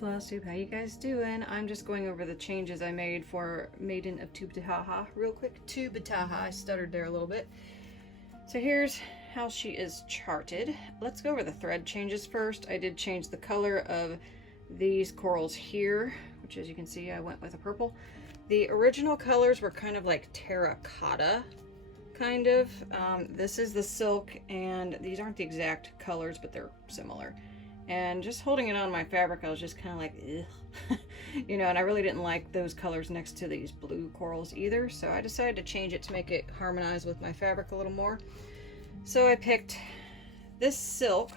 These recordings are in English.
Flosstube, how you guys doing? I'm just going over the changes I made for Maiden of Tubbataha real quick. Tubbataha, I stuttered there a little bit. So here's how she is charted. Let's go over the thread changes first. I did change the color of these corals here, which as you can see I went with a purple. The original colors were kind of like terracotta, kind of. This is the silk, and these aren't the exact colors, but they're similar. And just holding it on my fabric, I was just kind of like, ugh. You know, and I really didn't like those colors next to these blue corals either, so I decided to change it to make it harmonize with my fabric a little more. So I picked this silk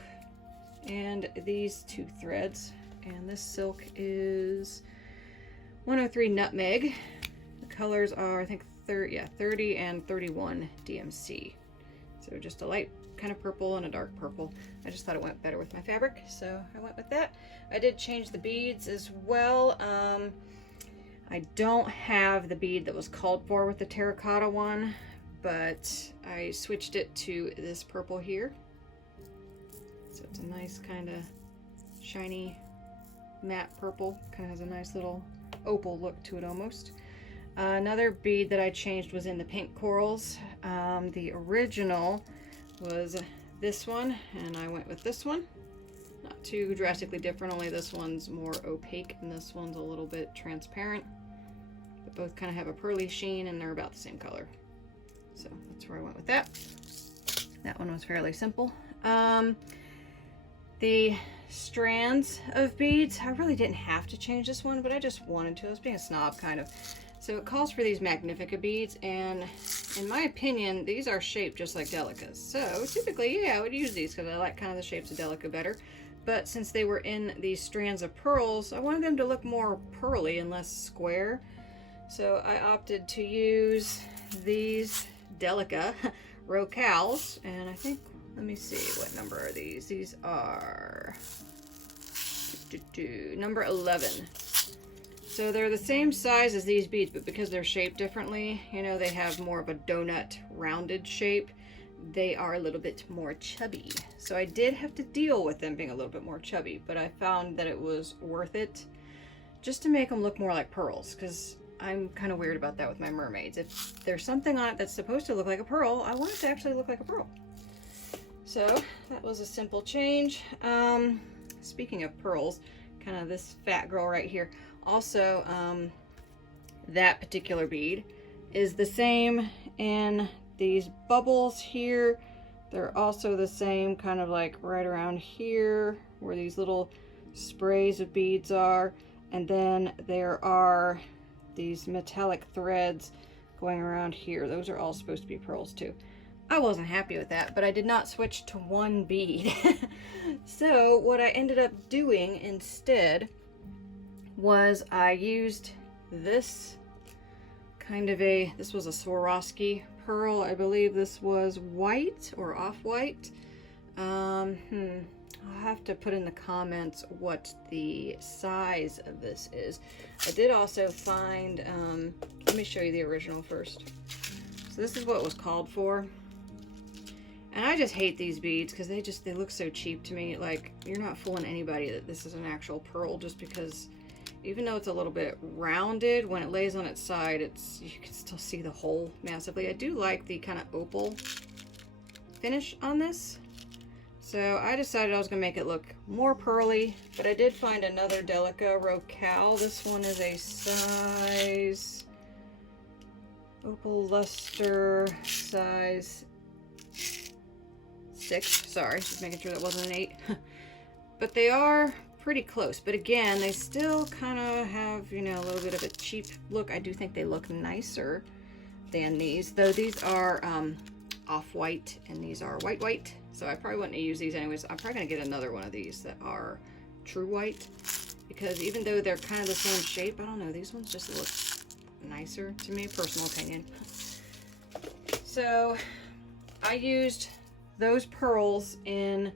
and these two threads, and this silk is 103 Nutmeg. The colors are, I think, 30 and 31 DMC. So just a light kind of purple and a dark purple. I just thought it went better with my fabric, so I went with that. I did change the beads as well. I don't have the bead that was called for with the terracotta one, but I switched it to this purple here. So it's a nice kind of shiny matte purple, kind of has a nice little opal look to it almost. Another bead that I changed was in the pink corals. The original was this one, and I went with this one. Not too drastically different, only this one's more opaque and this one's a little bit transparent. But both kind of have a pearly sheen and they're about the same color. So that's where I went with that. That one was fairly simple. The strands of beads, I really didn't have to change this one, but I just wanted to. I was being a snob, kind of. So it calls for these Magnifica beads, and in my opinion, these are shaped just like delicas. So typically, yeah, I would use these because I like kind of the shapes of delica better. But since they were in these strands of pearls, I wanted them to look more pearly and less square. So I opted to use these delica rocales, and I think, let me see, what number are these? These are number 11. So they're the same size as these beads, but because they're shaped differently, you know, they have more of a donut rounded shape, they are a little bit more chubby. So I did have to deal with them being a little bit more chubby, but I found that it was worth it just to make them look more like pearls, because I'm kind of weird about that with my mermaids. If there's something on it that's supposed to look like a pearl, I want it to actually look like a pearl. So that was a simple change. Speaking of pearls, kind of this fat girl right here. Also, that particular bead is the same in these bubbles here. They're also the same kind of like right around here where these little sprays of beads are. And then there are these metallic threads going around here. Those are all supposed to be pearls too. I wasn't happy with that, but I did not switch to one bead. So what I ended up doing instead was I used this kind of this was a Swarovski pearl. I believe this was white or off-white. I'll have to put in the comments what the size of this is. I did also find, let me show you the original first. So this is what it was called for. And I just hate these beads because they look so cheap to me. Like, you're not fooling anybody that this is an actual pearl, just because even though it's a little bit rounded, when it lays on its side, you can still see the hole massively. I do like the kind of opal finish on this. So I decided I was going to make it look more pearly, but I did find another Delica Rocal. This one is a size opal luster size 6. Sorry, just making sure that wasn't an 8. But they are pretty close. But again, they still kind of have, you know, a little bit of a cheap look. I do think they look nicer than these, though these are off-white and these are white. So I probably wouldn't use these anyways. I'm probably going to get another one of these that are true white, because even though they're kind of the same shape, I don't know, these ones just look nicer to me, personal opinion. So I used those pearls in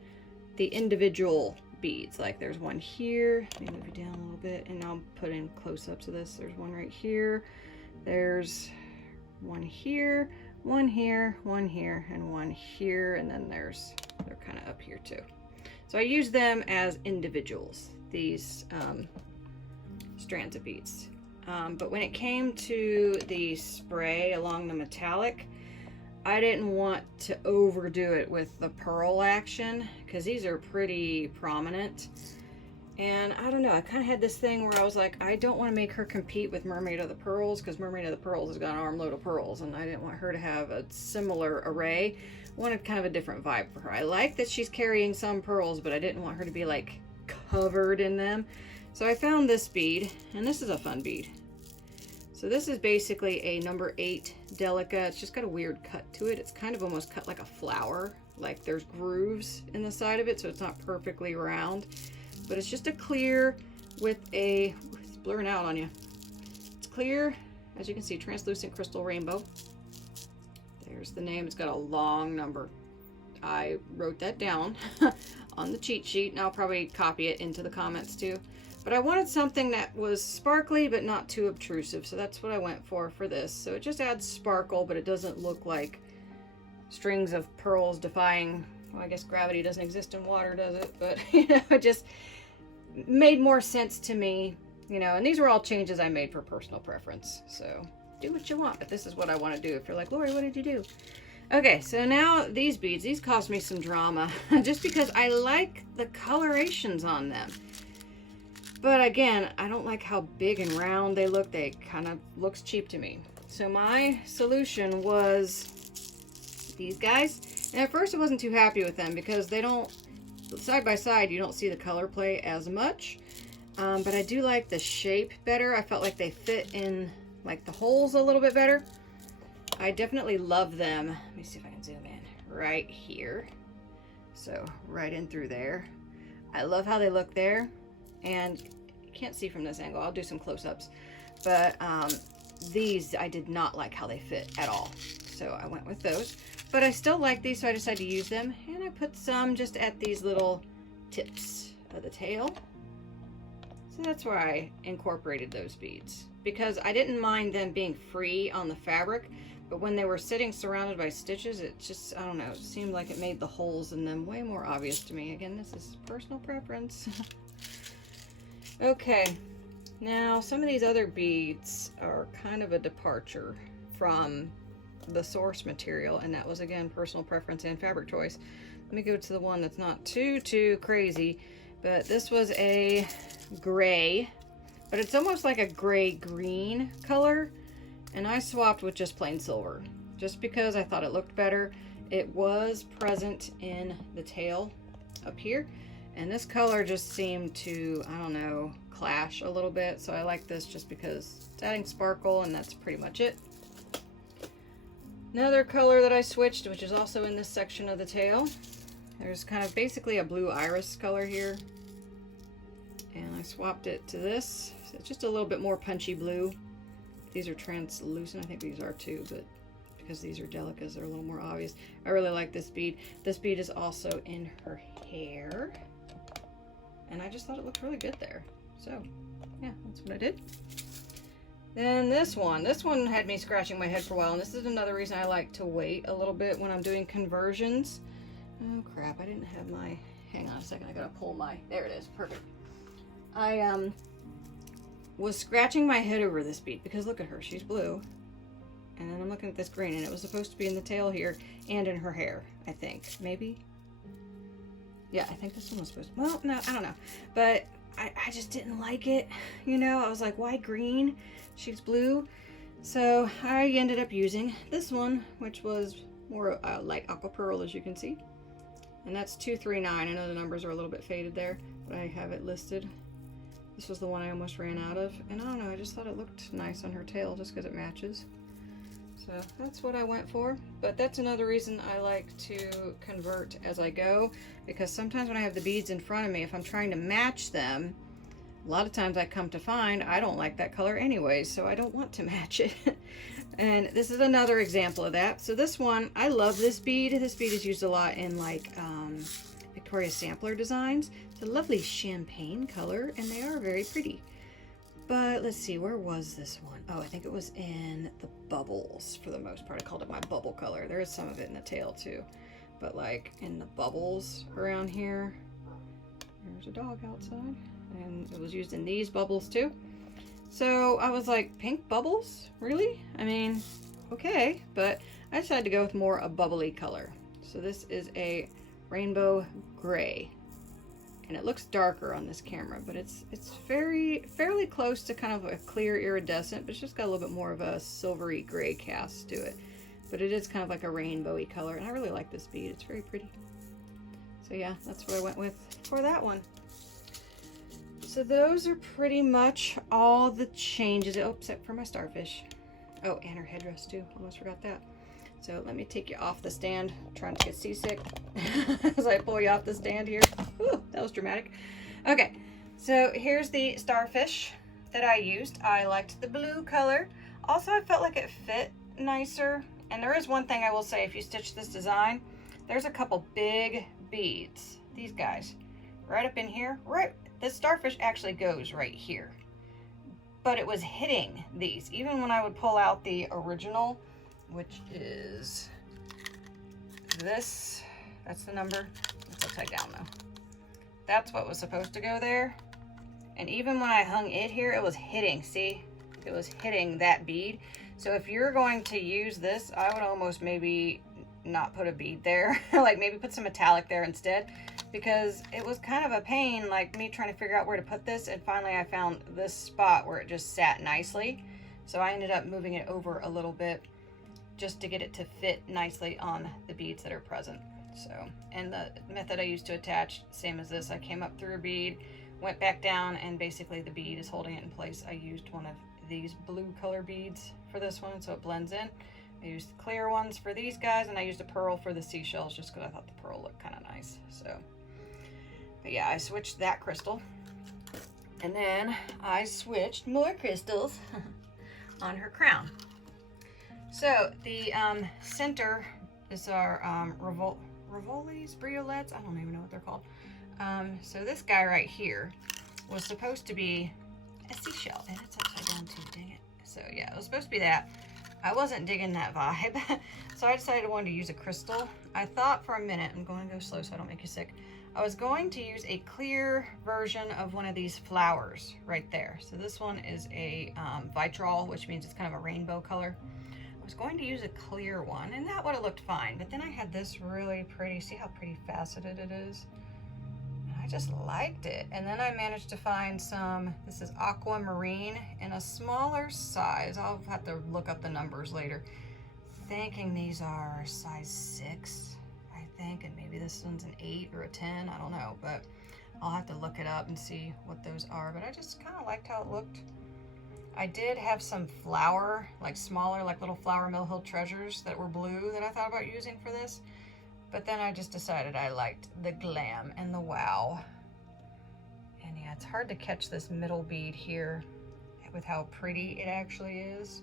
the individual beads. Like there's one here, let me move it down a little bit and I'll put in close-ups of this. There's one right here, there's one here, one here, one here, and one here, and then they're kind of up here too. So I use them as individuals, these strands of beads. But when it came to the spray along the metallic, I didn't want to overdo it with the pearl action because these are pretty prominent. And I don't know, I kind of had this thing where I was like, I don't want to make her compete with Mermaid of the Pearls because Mermaid of the Pearls has got an armload of pearls, and I didn't want her to have a similar array. I wanted kind of a different vibe for her. I like that she's carrying some pearls, but I didn't want her to be like covered in them. So I found this bead, and this is a fun bead. So this is basically a number 8 delica. It's just got a weird cut to it. It's kind of almost cut like a flower, like there's grooves in the side of it, so it's not perfectly round. But it's just a clear with a, it's blurring out on you. It's clear, as you can see, translucent crystal rainbow. There's the name. It's got a long number. I wrote that down on the cheat sheet, and I'll probably copy it into the comments too. But I wanted something that was sparkly but not too obtrusive, so that's what I went for this. So it just adds sparkle, but it doesn't look like strings of pearls defying, well, I guess gravity doesn't exist in water, does it? But, you know, it just made more sense to me, you know, and these were all changes I made for personal preference. So do what you want, but this is what I want to do. If you're like, Lori, what did you do? Okay, so now these beads, these caused me some drama just because I like the colorations on them. But again, I don't like how big and round they look. They kind of looks cheap to me. So my solution was these guys. And at first I wasn't too happy with them because they don't, side by side, you don't see the color play as much. But I do like the shape better. I felt like they fit in like the holes a little bit better. I definitely love them. Let me see if I can zoom in right here. So right in through there. I love how they look there. And you can't see from this angle. I'll do some close-ups. But these, I did not like how they fit at all. So I went with those. But I still like these, so I decided to use them. And I put some just at these little tips of the tail. So that's where I incorporated those beads. Because I didn't mind them being free on the fabric. But when they were sitting surrounded by stitches, it just, I don't know, it seemed like it made the holes in them way more obvious to me. Again, this is personal preference. Okay, now some of these other beads are kind of a departure from the source material, and that was, again, personal preference and fabric choice. Let me go to the one that's not too crazy, but this was a gray, but it's almost like a gray-green color, and I swapped with just plain silver, just because I thought it looked better. It was present in the tail up here. And this color just seemed to, I don't know, clash a little bit. So I like this just because it's adding sparkle, and that's pretty much it. Another color that I switched, which is also in this section of the tail. There's kind of basically a blue iris color here. And I swapped it to this. So it's just a little bit more punchy blue. These are translucent. I think these are too, but because these are delicas, they're a little more obvious. I really like this bead. This bead is also in her hair. And I just thought it looked really good there. So, yeah, that's what I did. Then this one had me scratching my head for a while, and this is another reason I like to wait a little bit when I'm doing conversions. Oh crap, I didn't have my, hang on a second, I gotta pull my, there it is, perfect. I was scratching my head over this bead because look at her, she's blue. And then I'm looking at this green, and it was supposed to be in the tail here and in her hair, I think, maybe. Yeah, I think this one was supposed to, well, no, I don't know. But I just didn't like it, you know. I was like, why green? She's blue. So I ended up using this one, which was more light aqua pearl, as you can see. And that's 239. I know the numbers are a little bit faded there, but I have it listed. This was the one I almost ran out of. And I don't know, I just thought it looked nice on her tail just because it matches. So that's what I went for, but that's another reason I like to convert as I go, because sometimes when I have the beads in front of me, if I'm trying to match them, a lot of times I come to find I don't like that color anyways, so I don't want to match it. And this is another example of that. So this one, I love this bead. This bead is used a lot in like Victoria Sampler designs. It's a lovely champagne color, and they are very pretty. But let's see, where was this one? Oh, I think it was in the bubbles for the most part. I called it my bubble color. There is some of it in the tail too. But like in the bubbles around here, There's a dog outside. And it was used in these bubbles too. So I was like, pink bubbles? Really? I mean, okay. But I decided to go with more a bubbly color. So this is a rainbow gray. And it looks darker on this camera, but it's fairly close to kind of a clear iridescent, but it's just got a little bit more of a silvery gray cast to it. But it is kind of like a rainbowy color, and I really like this bead. It's very pretty. So yeah, that's what I went with for that one. So those are pretty much all the changes. Oh, except for my starfish. Oh, and her headdress too. Almost forgot that. So let me take you off the stand. I'm trying to get seasick as I pull you off the stand here. Ooh, that was dramatic. Okay, so here's the starfish that I used. I liked the blue color. Also, I felt like it fit nicer. And there is one thing I will say, if you stitch this design, there's a couple big beads. These guys, right up in here. Right, this starfish actually goes right here. But it was hitting these. Even when I would pull out the original, which is this, that's the number, it's upside down though. That's what was supposed to go there. And even when I hung it here, it was hitting, see? It was hitting that bead. So if you're going to use this, I would almost maybe not put a bead there, like maybe put some metallic there instead, because it was kind of a pain, like me trying to figure out where to put this, and finally I found this spot where it just sat nicely. So I ended up moving it over a little bit, just to get it to fit nicely on the beads that are present. So, and the method I used to attach, same as this, I came up through a bead, went back down, and basically the bead is holding it in place. I used one of these blue color beads for this one, so it blends in. I used clear ones for these guys, and I used a pearl for the seashells just because I thought the pearl looked kind of nice. So, but yeah, I switched that crystal, and then I switched more crystals on her crown. So the center is our Rivolis, Briolets, I don't even know what they're called. So this guy right here was supposed to be a seashell, and it's upside down too, dang it. So yeah, it was supposed to be that. I wasn't digging that vibe, so I decided I wanted to use a crystal. I thought for a minute, I'm going to go slow so I don't make you sick. I was going to use a clear version of one of these flowers right there. So this one is a vitriol, which means it's kind of a rainbow color. I was going to use a clear one, and that would have looked fine, but then I had this really pretty, see how pretty faceted it is? I just liked it. And then I managed to find some, this is aquamarine in a smaller size. I'll have to look up the numbers later. Thinking these are size 6, I think, and maybe this one's an 8 or a 10, I don't know, but I'll have to look it up and see what those are. But I just kind of liked how it looked. I did have some flower, like smaller, like little Flower Mill Hill treasures that were blue that I thought about using for this. But then I just decided I liked the glam and the wow. And yeah, it's hard to catch this middle bead here with how pretty it actually is.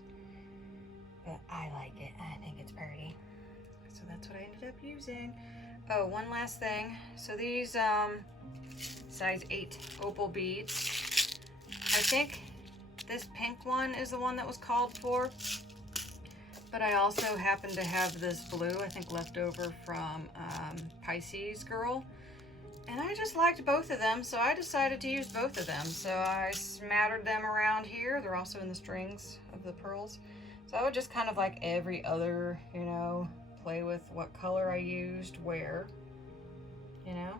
But I like it. I think it's pretty. So that's what I ended up using. Oh, one last thing. So these size 8 opal beads. I think this pink one is the one that was called for. But I also happen to have this blue, I think left over from Pisces Girl. And I just liked both of them, so I decided to use both of them. So I smattered them around here. They're also in the strings of the pearls. So I would just kind of like every other, you know, play with what color I used where, you know.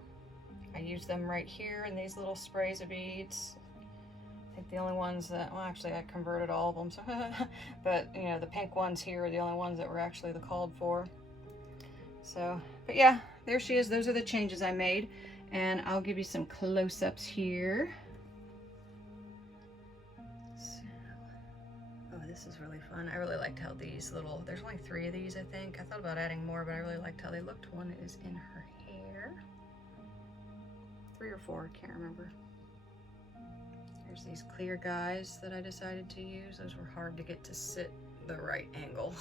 I used them right here in these little sprays of beads. I think the only ones that, well, actually I converted all of them, so but you know, the pink ones here are the only ones that were actually the called for. So, but yeah, there she is. Those are the changes I made, and I'll give you some close-ups here. So, oh, this is really fun. I really liked how these little, there's only 3 of these, I think. I thought about adding more, but I really liked how they looked. One is in her hair. 3 or 4, I can't remember. There's these clear guys that I decided to use. Those were hard to get to sit the right angle.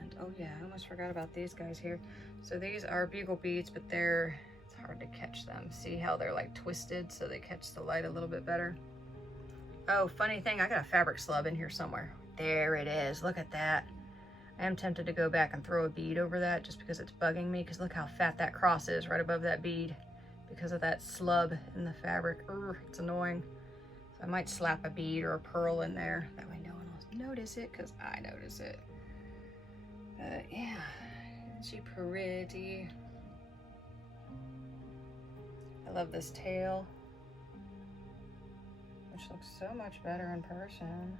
And oh yeah, I almost forgot about these guys here. So these are bugle beads, but it's hard to catch them. See how they're like twisted so they catch the light a little bit better. Oh, funny thing, I got a fabric slub in here somewhere. There it is, look at that. I am tempted to go back and throw a bead over that just because it's bugging me, because look how fat that cross is right above that bead. because of that slub in the fabric. It's annoying. So I might slap a bead or a pearl in there. That way no one will notice it, because I notice it. But yeah, isn't she pretty? I love this tail, which looks so much better in person.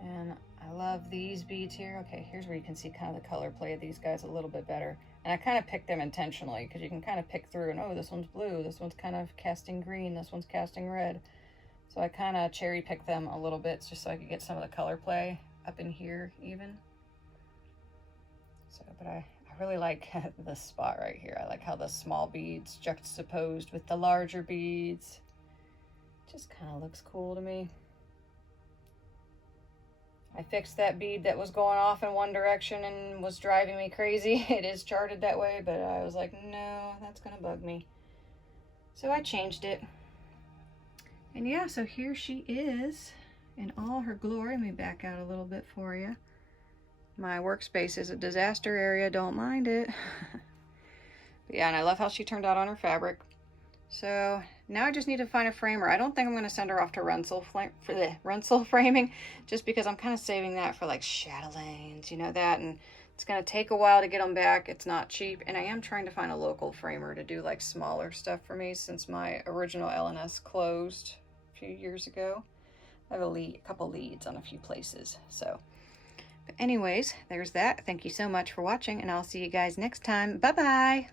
And I love these beads here. Okay, here's where you can see kind of the color play of these guys a little bit better. And I kind of picked them intentionally because you can kind of pick through and, oh, this one's blue, this one's kind of casting green, this one's casting red. So I kind of cherry picked them a little bit just so I could get some of the color play up in here even. So, but I really like this spot right here. I like how the small beads juxtaposed with the larger beads. Just kind of looks cool to me. I fixed that bead that was going off in one direction and was driving me crazy. It is charted that way, but I was like, no, that's gonna bug me. So I changed it. And yeah, so here she is in all her glory. Let me back out a little bit for you. My workspace is a disaster area, don't mind it. But yeah, and I love how she turned out on her fabric. So now I just need to find a framer. I don't think I'm going to send her off to Rensselaer framing, just because I'm kind of saving that for like chatelaines, you know that, and it's going to take a while to get them back. It's not cheap, and I am trying to find a local framer to do like smaller stuff for me since my original LNS closed a few years ago. I have a couple leads on a few places. So, but anyways, there's that. Thank you so much for watching, and I'll see you guys next time. Bye-bye.